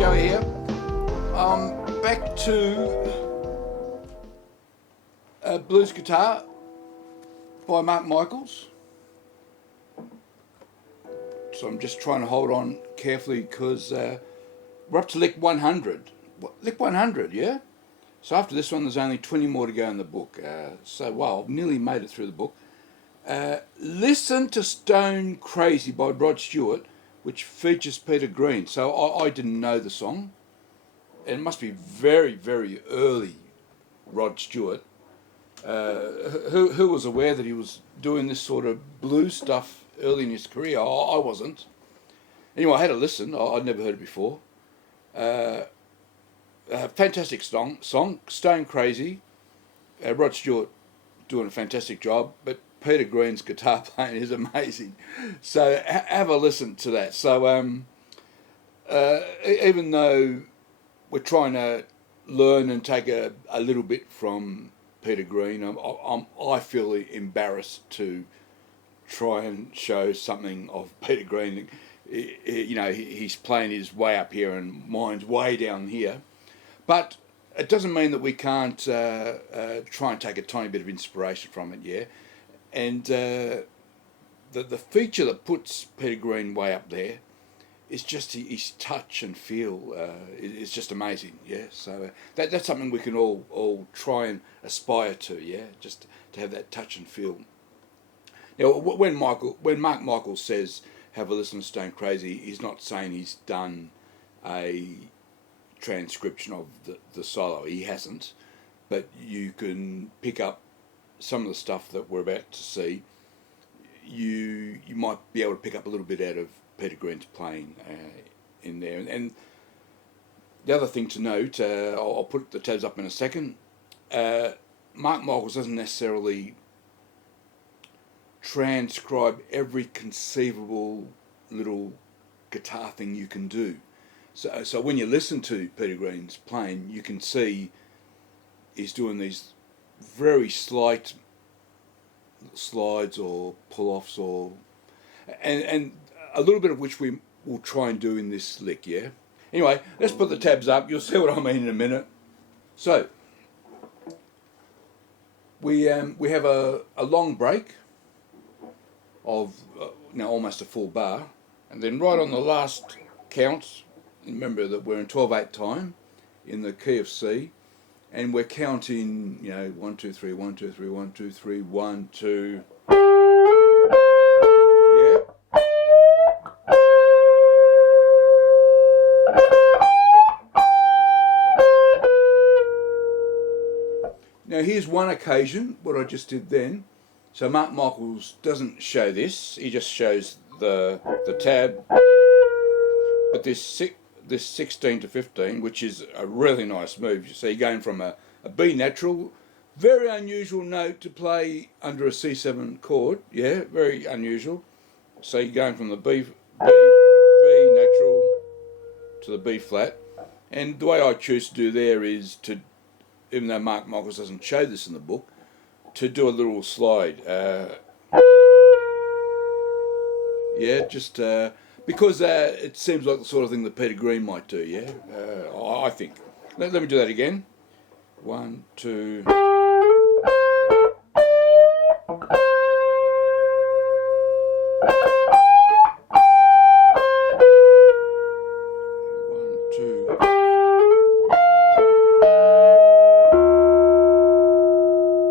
Joey here. Back to Blues Guitar by Mark Michaels. So I'm just trying to hold on carefully because we're up to lick 100. Lick 100, yeah? So after this one, there's only 20 more to go in the book. So, wow, I've nearly made it through the book. Listen to Stone Crazy by Rod Stewart, which features Peter Green. So I didn't know the song. It must be very, very early Rod Stewart. Who was aware that he was doing this sort of blues stuff early in his career? I wasn't. Anyway, I had a listen. I'd never heard it before. Fantastic song, Stone Crazy. Rod Stewart doing a fantastic job, but Peter Green's guitar playing is amazing. So have a listen to that. So even though we're trying to learn and take a little bit from Peter Green, I feel embarrassed to try and show something of Peter Green. He's playing his way up here and mine's way down here. But it doesn't mean that we can't try and take a tiny bit of inspiration from it, yeah? And the feature that puts Peter Green way up there is just his touch and feel is just amazing, yeah? So that's something we can all try and aspire to, yeah? Just to have that touch and feel. Now, when Mark Michaels says, have a listen to Stone Crazy, he's not saying he's done a transcription of the solo. He hasn't, but you can pick up some of the stuff that we're about to see. You might be able to pick up a little bit out of Peter Green's playing in there. And the other thing to note, I'll put the tabs up in a second, Mark Michaels doesn't necessarily transcribe every conceivable little guitar thing you can do. So when you listen to Peter Green's playing, you can see he's doing these very slight slides or pull-offs, and a little bit of which we will try and do in this lick, yeah? Anyway, let's put the tabs up. You'll see what I mean in a minute. So, we have a long break of almost a full bar, and then right on the last count, remember that we're in 12/8 time in the key of C, and we're counting, 1, 2, 3, 1, 2, 3, 1, 2, 3, 1, 2. Yeah. Now here's one occasion, what I just did then. So Mark Michaels doesn't show this, he just shows the tab. But this 16 to 15, which is a really nice move. You see, going from a B natural, very unusual note to play under a C7 chord, yeah, very unusual. So you're going from the B natural to the B flat. And the way I choose to do there is to, even though Mark Michaels doesn't show this in the book, to do a little slide. Because it seems like the sort of thing that Peter Green might do, yeah? I think. Let me do that again. 1, 2... 1, 2...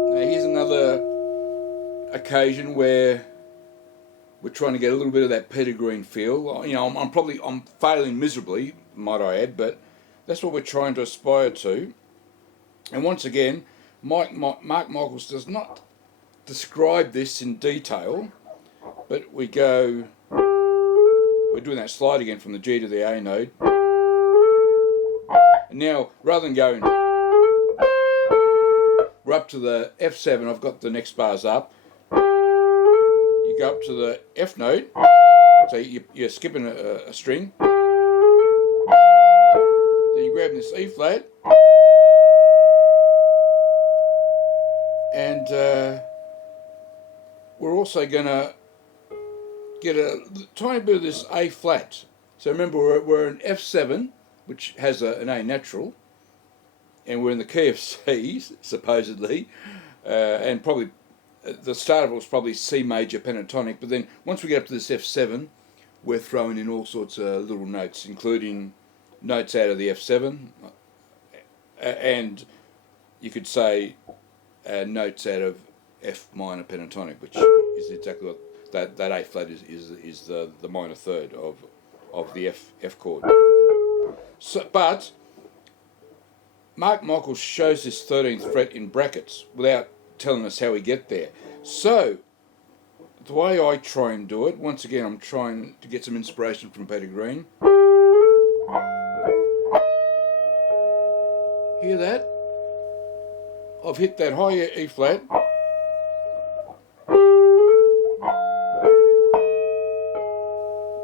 Now here's another occasion where we're trying to get a little bit of that Peter Green feel. I'm failing miserably, might I add, but that's what we're trying to aspire to. And once again, Mark Michaels does not describe this in detail, but we're doing that slide again from the G to the A node. And now, rather than going, we're up to the F7, I've got the next bars up. You go up to the F note, so you're skipping a string. Then you're grabbing this E flat, and we're also going to get a tiny bit of this A flat. So remember, we're in F7, which has an A natural, and we're in the key of C, supposedly, and probably the start of it was probably C major pentatonic, but then once we get up to this F7, we're throwing in all sorts of little notes, including notes out of the F7, and you could say notes out of F minor pentatonic, which is exactly what that A flat is the minor third of the F chord. So, but Mark Michaels shows this 13th fret in brackets without telling us how we get there. So the way I try and do it, once again, I'm trying to get some inspiration from Peter Green. Hear that? I've hit that high E flat.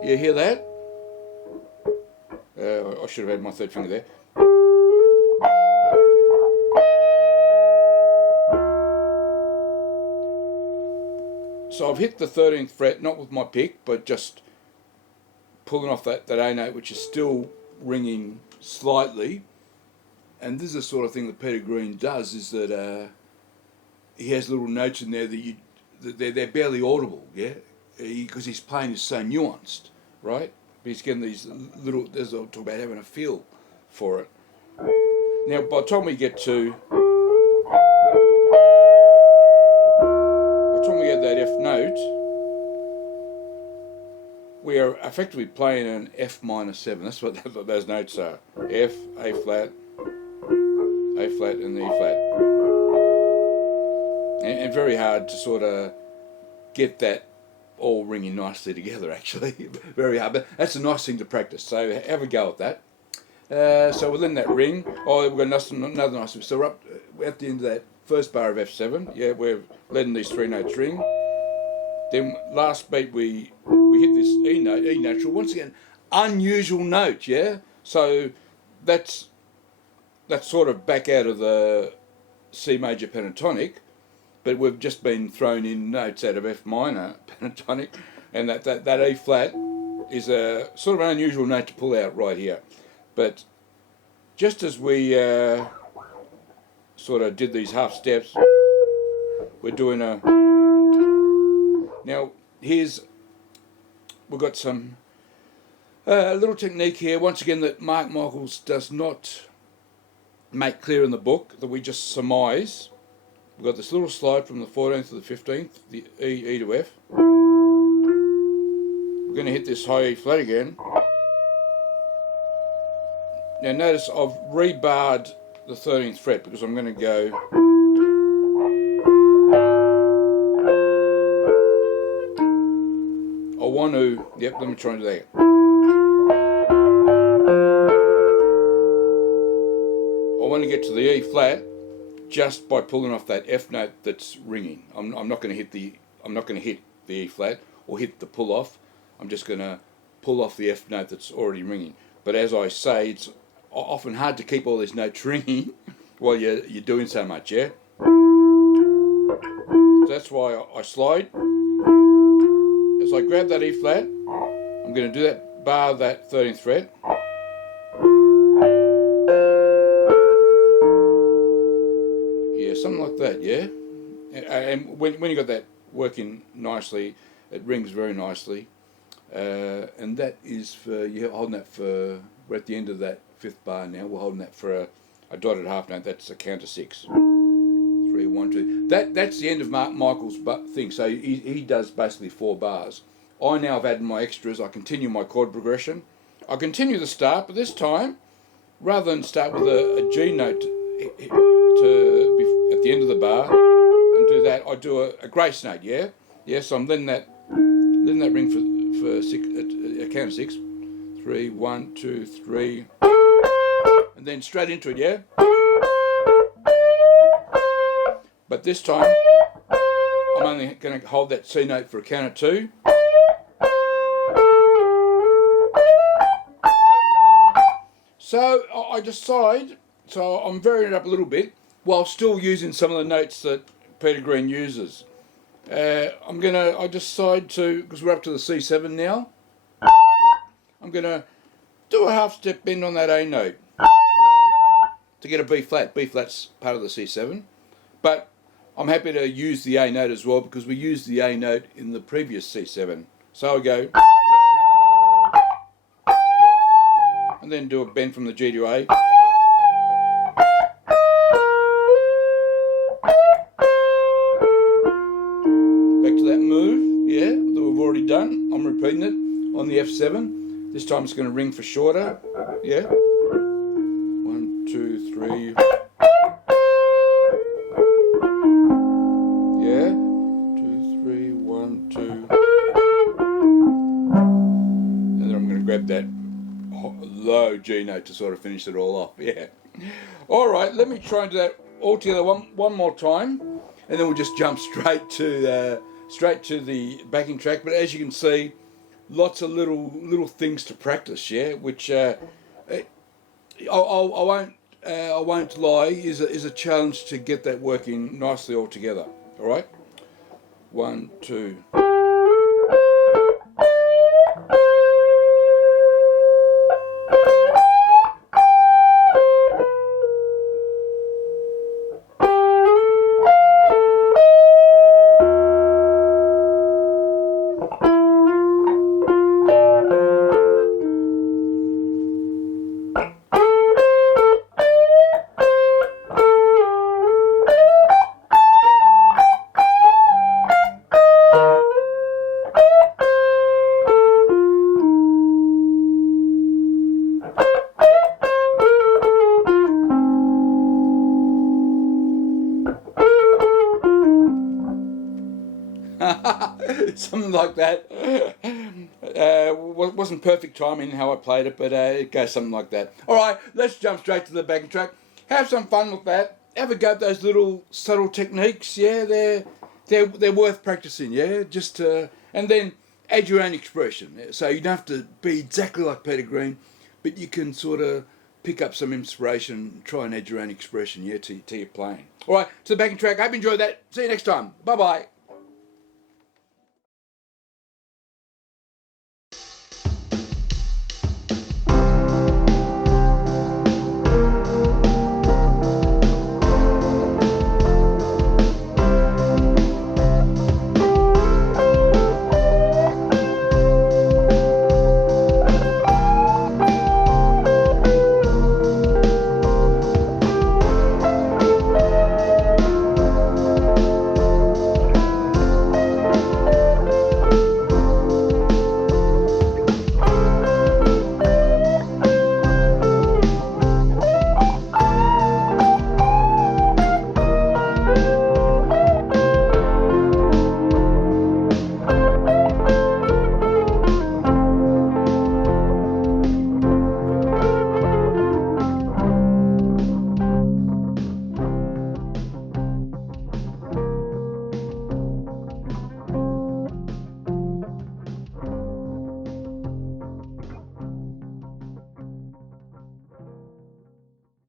You hear that? I should have had my third finger there. So I've hit the 13th fret, not with my pick, but just pulling off that A note, which is still ringing slightly. And this is the sort of thing that Peter Green does, is that he has little notes in there that they're barely audible, yeah? Because his playing is so nuanced, right? But he's getting these little, as I'll talk about having a feel for it. Now, by the time we get that F note, we are effectively playing an F minor 7. That's what those notes are. F, A flat, and the E flat. And very hard to sort of get that all ringing nicely together, actually. Very hard, but that's a nice thing to practice, so have a go at that. So within that ring, we've got another nice, so we're up at the end of that first bar of F7, yeah, we're letting these three notes ring. Then last beat we hit this E note, E natural, once again, unusual note, yeah? So that's sort of back out of the C major pentatonic, but we've just been thrown in notes out of F minor pentatonic, and that E flat is a sort of an unusual note to pull out right here. But just as we sort of did these half steps, we're doing a... Now, we've got some little technique here, once again, that Mark Michaels does not make clear in the book, that we just surmise. We've got this little slide from the 14th to the 15th, the E to F. We're going to hit this high E flat again. Now notice I've rebarred the 13th fret because I'm going to go... I want to... Yep, let me try and do that. I want to get to the E flat just by pulling off that F note that's ringing. I'm not going to hit the E flat or hit the pull off. I'm just going to pull off the F note that's already ringing. But as I say, it's often hard to keep all these notes ringing while you're doing so much, yeah? So that's why I slide. As I grab that E flat, I'm going to do that bar that 13th fret. Yeah, something like that, yeah? And when you got that working nicely, it rings very nicely. And that is for, you're holding that for, we're at the end of that fifth bar now, we're holding that for a dotted half note, that's a count of 6. 3, 1, 2. That's the end of Mark Michaels' thing, so he does basically 4 bars. I now have added my extras, I continue my chord progression. I continue the start, but this time, rather than start with a G note at the end of the bar, and do that, I do a grace note, yeah? Yeah, so I'm letting that ring for 6, a count of 6. 3, 1, 2, 3, and then straight into it, yeah? But this time, I'm only going to hold that C note for a count of 2. So I decide, so I'm varying it up a little bit, while still using some of the notes that Peter Green uses. I decide to, because we're up to the C7 now, I'm going to do a half step bend on that A note to get a B flat. B flat's part of the C7, but I'm happy to use the A note as well because we used the A note in the previous C7. So I go, and then do a bend from the G to A. Back to that move, yeah, that we've already done. I'm repeating it on the F7. This time it's going to ring for shorter, yeah. 1, 2, 3. Yeah, 2, 3, 1, 2. And then I'm going to grab that low G note to sort of finish it all off, yeah. All right, let me try and do that all together one more time, and then we'll just jump straight to the backing track. But as you can see, lots of little things to practice, yeah. Which I won't lie is a challenge to get that working nicely all together. All right, 1, 2. Something like that. Wasn't perfect timing how I played it, but it goes something like that. All right, let's jump straight to the backing track. Have some fun with that. Have a go at those little subtle techniques. Yeah, they're worth practicing. Yeah, just and then add your own expression. So you don't have to be exactly like Peter Green, but you can sort of pick up some inspiration, try and add your own expression. Yeah, to your playing. All right, to the backing track. I hope you enjoyed that. See you next time. Bye bye.